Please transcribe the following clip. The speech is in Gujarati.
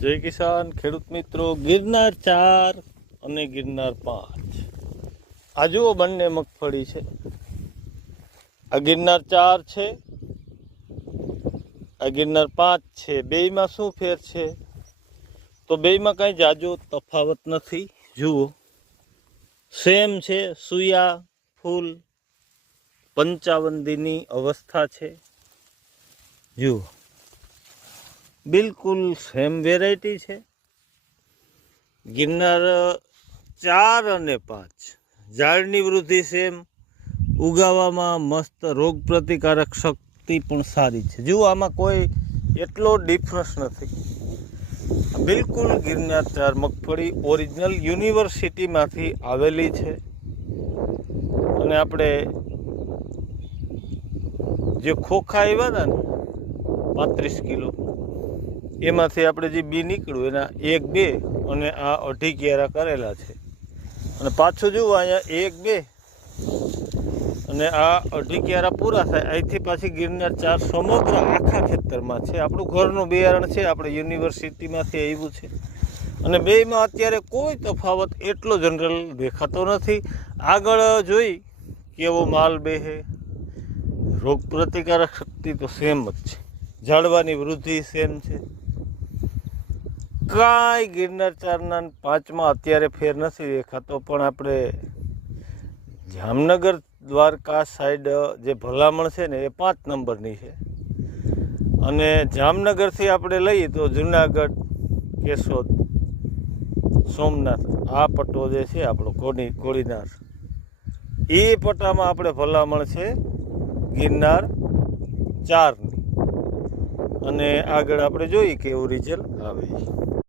જય કિસાન ખેડૂત મિત્રો, ગિરનાર 4 અને ગિરનાર 5 આ જુઓ બંને મગફળી છે. આ ગિરનાર 4 છે, આ ગિરનાર 5 છે. બેયમાં શું ફેર છે? તો બેયમાં કાંઈ જાજો તફાવત નથી. જુઓ સેમ છે. સુયા ફૂલ 55 દીની અવસ્થા છે. જુઓ બિલકુલ સેમ વેરાયટી છે. ગિરનાર 4 અને 5 ઝાડની વૃદ્ધિ સેમ, ઉગાવામાં મસ્ત, રોગ પ્રતિકારક શક્તિ પણ સારી છે. જુઓ આમાં કોઈ એટલો ડિફરન્સ નથી. બિલકુલ ગિરનાર 4 મગફળી ઓરિજિનલ યુનિવર્સિટીમાંથી આવેલી છે. અને આપણે જે ખોખા આવ્યા હતા ને 35 કિલો, એમાંથી આપણે જે બી નીકળ્યું એના 1-2 અને આ 2.5 ક્યારા કરેલા છે. અને પાછું જુઓ અહીંયા 1-2 અને આ 2.5 ક્યારા પૂરા થાય. અહીંથી પાછી ગિરનાર 4 સમગ્ર આખા ખેતરમાં છે. આપણું ઘરનું બિયારણ છે, આપણે યુનિવર્સિટીમાંથી આવ્યું છે. અને બેયમાં અત્યારે કોઈ તફાવત એટલો જનરલ દેખાતો નથી. આગળ જોઈ કેવો માલ બેહે, રોગ પ્રતિકારક શક્તિ તો સેમ જ છે. ઝાડવાની વૃદ્ધિ સેમ છે. કાંઈ ગિરનાર 4ના 5માં અત્યારે ફેર નથી દેખાતો. પણ આપણે જામનગર દ્વારકા સાઈડ જે ભલામણ છે ને એ 5 નંબરની છે. અને જામનગરથી આપણે લઈએ તો જુનાગઢ, કેશોદ, સોમનાથ, આ પટ્ટો જે છે આપણો કોડીનાર, એ પટ્ટામાં આપણે ભલામણ છે ગિરનાર 4ની. અને આગળ આપણે જોઈએ કેવું રિઝલ્ટ આવે.